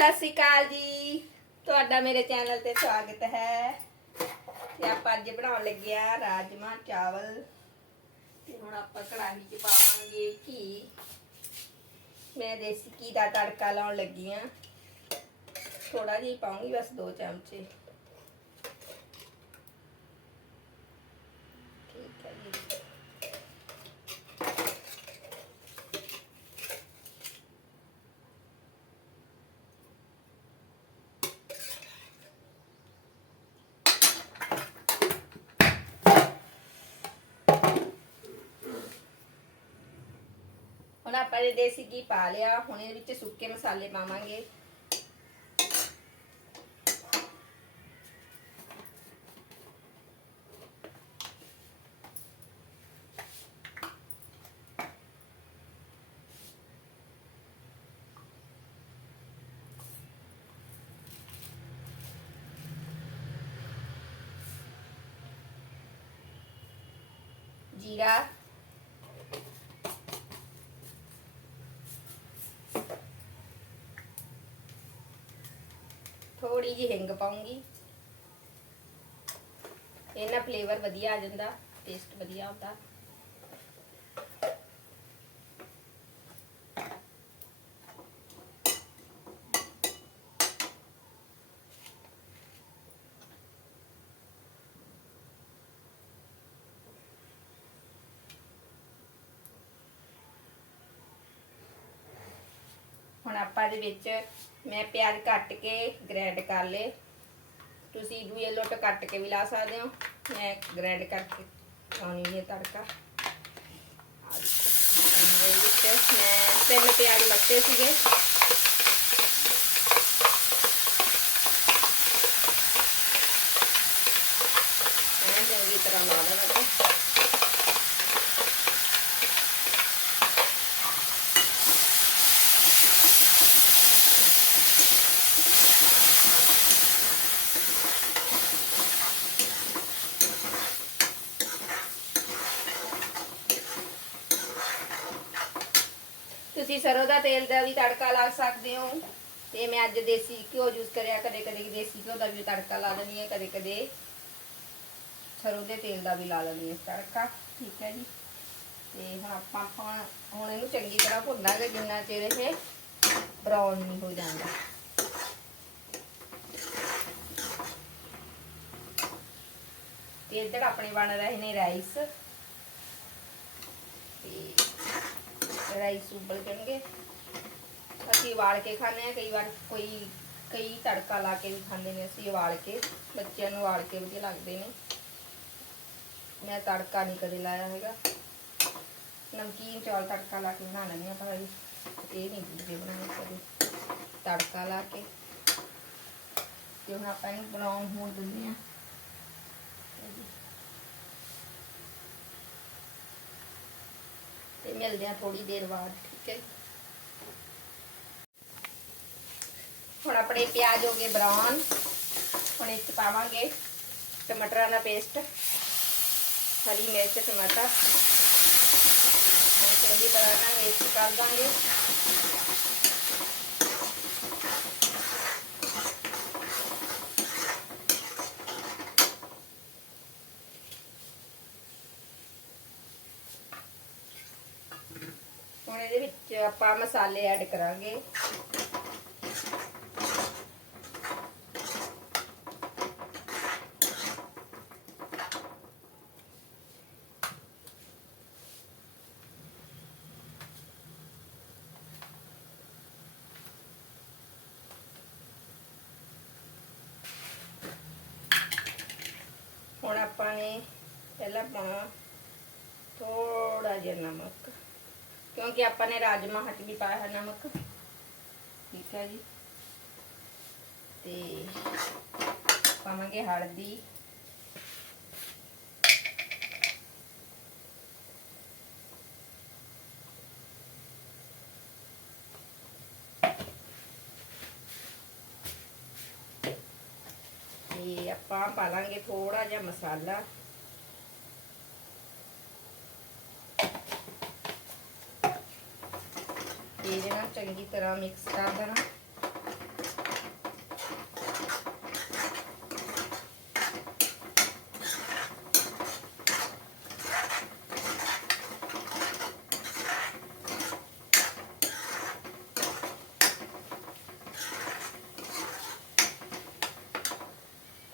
ਸਤਿ ਸ਼੍ਰੀ ਅਕਾਲ ਜੀ। ਤੁਹਾਡਾ ਮੇਰੇ ਚੈਨਲ ਤੇ ਸਵਾਗਤ ਹੈ। ਤੇ ਆਪਾਂ ਅੱਜ ਬਣਾਉਣ ਲੱਗੇ ਆ ਰਾਜਮਾ ਚਾਵਲ। ਤੇ ਹੁਣ ਆਪਾਂ ਕੜਾਹੀ 'ਚ ਪਾਵਾਂਗੇ ਘੀ। ਮੈਂ ਦੇਸੀ ਘੀ ਦਾ ਤੜਕਾ ਲਾਉਣ ਲੱਗੀ ਆ। ਥੋੜਾ ਜਿਹਾ ਪਾਉਂਗੀ ਬਸ 2 ਚਮਚੇ। ਹੁਣ ਆਪਾਂ ਇਹ ਦੇਸੀ ਘੀ ਪਾ ਲਿਆ ਹੁਣ ਇਹਦੇ ਵਿੱਚ ਸੁੱਕੇ ਮਸਾਲੇ ਪਾਵਾਂਗੇ ਜੀਰਾ ਥੋੜੀ ਜਿਹੀ ਹਿੰਗ ਪਾਉਂਗੀ। ਇਹਨਾਂ ਫਲੇਵਰ ਵਧੀਆ ਆ ਜਾਂਦਾ ਟੇਸਟ ਵਧੀਆ ਆਉਂਦਾ। ਹੁਣ ਆਪਾਂ ਦੇ ਵਿੱਚ ਮੈਂ ਪਿਆਜ਼ ਕੱਟ ਕੇ ਗ੍ਰੈਂਡ ਕਰ ਲਏ। ਤੁਸੀਂ ਦੂਏ ਲੋਟ ਕੱਟ ਕੇ ਵੀ ਲਾ ਸਕਦੇ ਹੋ। ਮੈਂ ਗ੍ਰੈਂਡ ਕਰਕੇ ਪਾਉਣੀ ਹੈ ਤੜਕਾ। ਵਿੱਚ ਮੈਂ ਤਿੰਨ ਪਿਆਜ਼ ਲੱਤੇ ਸੀਗੇ ਮੈਂ ਚੰਗੀ ਤਰ੍ਹਾਂ ਲਾ ਲੈਣਾ ਤੇ ਤੁਸੀਂ ਸਰੋਂ ਦਾ ਤੇਲ ਦਾ ਵੀ ਤੜਕਾ ਲਾ ਸਕਦੇ ਹੋ। ਤੇ ਮੈਂ ਅੱਜ ਦੇਸੀ ਘਿਓ ਯੂਜ਼ ਕਰਿਆ ਕਦੇ ਕਦੇ ਦੇਸੀ ਘਿਓ ਦਾ ਵੀ ਤੜਕਾ ਲਾ ਲੈਂਦੀ ਹਾਂ ਕਦੇ ਕਦੇ ਸਰੋਂ ਦੇ ਤੇਲ ਦਾ ਵੀ ਲਾ ਲੈਂਦੀ ਹਾਂ ਤੜਕਾ, ਠੀਕ ਹੈ ਜੀ। ਤੇ ਹੁਣ ਆਪਾਂ ਹੁਣ ਹੁਣ ਇਹਨੂੰ ਚੰਗੀ ਤਰ੍ਹਾਂ ਭੁੰਨਾਂਗੇ ਜਿੰਨਾ ਚਿਰ ਇਹ ਬਰਾਊਨ ਨਹੀਂ ਹੋ ਜਾਂਦਾ। ਤੇ ਇੱਧਰ ਆਪਣੇ ਬਣ ਰਹੇ ਨੇ ਰਾਈਸ ਤੇ राइस उबल बल अभी उबाल के खाने हैं, कई बार कोई, कई तड़का ला के भी खाने ने असं उबाल के बच्चों उबाल के वजिए लगते हैं मैं तड़का नहीं कभी लाया है नमकीन चौल तड़का ला के बना लें भाई ये नहीं दूजे बनाने कभी तड़का ला के हम आप बनाओ हूँ दूनिया ਮਿਲਦੇ ਆ ਥੋੜੀ ਦੇਰ ਬਾਅਦ ਠੀਕ ਹੈ ਹੁਣ ਆਪਣੇ ਪਿਆਜ਼ ਹੋ ਗਏ ਬਰਾਊਨ ਹੁਣ ਇਸ 'ਚ ਪਾਵਾਂਗੇ ਟਮਾਟਰਾਂ ਦਾ ਪੇਸਟ ਹਰੀ ਮਿਰਚ ਟਮਾਟਰ ਹੁਣ ਚੰਗੀ ਤਰ੍ਹਾਂ ਨਾਲ ਮਿਕਸ ਕਰ ਦਾਂਗੇ ਹੁਣ ਇਹਦੇ ਵਿੱਚ ਆਪਾਂ ਮਸਾਲੇ ਐਡ ਕਰਾਂਗੇ। ਹੁਣ ਆਪਾਂ ਨੇ ਪਹਿਲਾਂ ਪਾਉਣਾ ਥੋੜਾ ਜਿਹਾ ਨਮਕ ਕਿਉਂਕਿ ਆਪਾਂ ਨੇ ਰਾਜਮਾ ਹਟ ਵੀ ਪਾਇਆ ਹੈ ਨਮਕ। ਠੀਕ ਹੈ ਜੀ। ਤੇ ਪਾਵਾਂਗੇ ਹਲਦੀ। ਤੇ ਆਪਾਂ ਪਾ ਲਾਂਗੇ ਥੋੜਾ ਜਿਹਾ ਮਸਾਲਾ। चंगी तरह मिक्स कर देना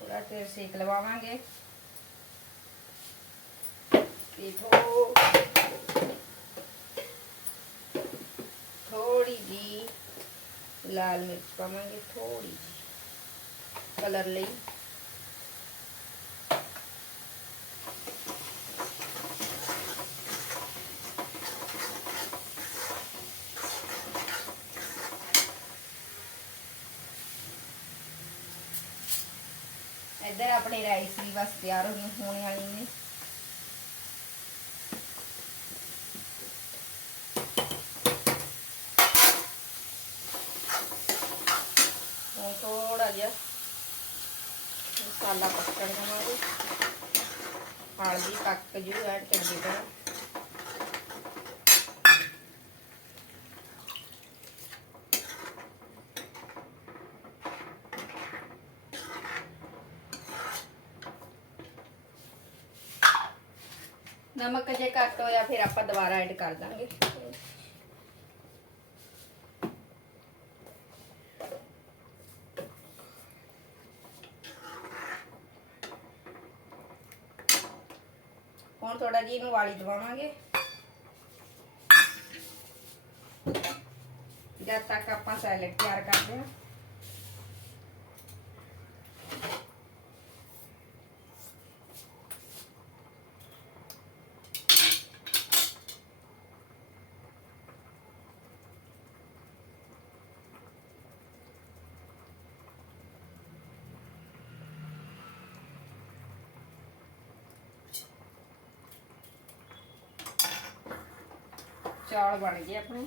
थोड़ा देर सेक लगावे पीठो लाल मिर्च पावे थोड़ी जी कलर ले। इधर अपने राइस भी बस तैयार होने वाली ने ਥੋੜਾ ਜਿਹਾ ਮਸਾਲਾ ਪੱਕਣ ਦੇਵਾਂਗੇ ਹਲਦੀ ਪੱਕ ਜੂ ਐ ਚੰਗੀ ਤਰ੍ਹਾਂ ਨਮਕ ਜੇ ਘੱਟ ਹੋਇਆ ਫਿਰ ਆਪਾਂ ਦੁਬਾਰਾ ਐਡ ਕਰ ਦਾਂਗੇ ਹੁਣ ਵਾਲੀ ਦਵਾਵਾਂਗੇ। ਜਦ ਤੱਕ ਆਪਾਂ ਸੈਲਡ ਤਿਆਰ ਕਰਦੇ ਹਾਂ। ਚਾਲ ਬਣ ਗਈ ਆਪਣੀ।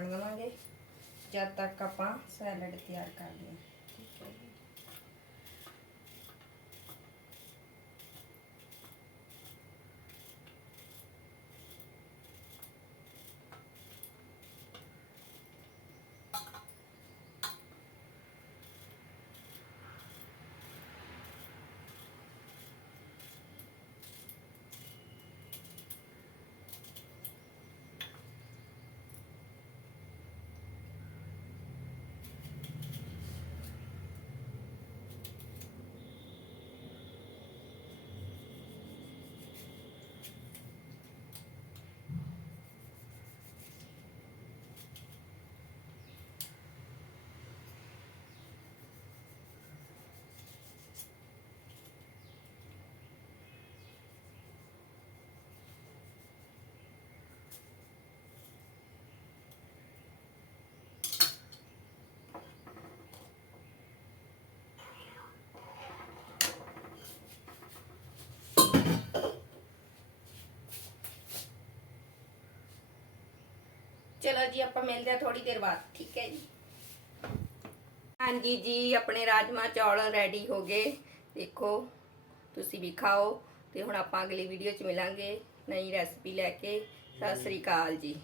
ਆਪਾਂ ਦੇਵਾਂਗੇ ਜਦ ਤੱਕ ਆਪਾਂ ਸੈਲਡ ਤਿਆਰ ਕਰਦੇ ਹਾਂ ਠੀਕ ਹੈ ਜੀ ਚਲੋ ਜੀ, ਆਪਾਂ ਮਿਲਦੇ ਆ ਥੋੜੀ ਦੇਰ ਬਾਅਦ, ਠੀਕ ਹੈ ਜੀ। ਹਾਂਜੀ ਜੀ, ਆਪਣੇ ਰਾਜਮਾ ਚੌਲ ਰੈਡੀ ਹੋ ਗਏ। ਦੇਖੋ, ਤੁਸੀਂ ਵੀ ਖਾਓ ਤੇ ਹੁਣ ਆਪਾਂ ਅਗਲੀ ਵੀਡੀਓ 'ਚ ਮਿਲਾਂਗੇ ਨਈ ਰੈਸਪੀ ਲੈ ਕੇ। ਸਤਿ ਸ੍ਰੀ ਅਕਾਲ ਜੀ।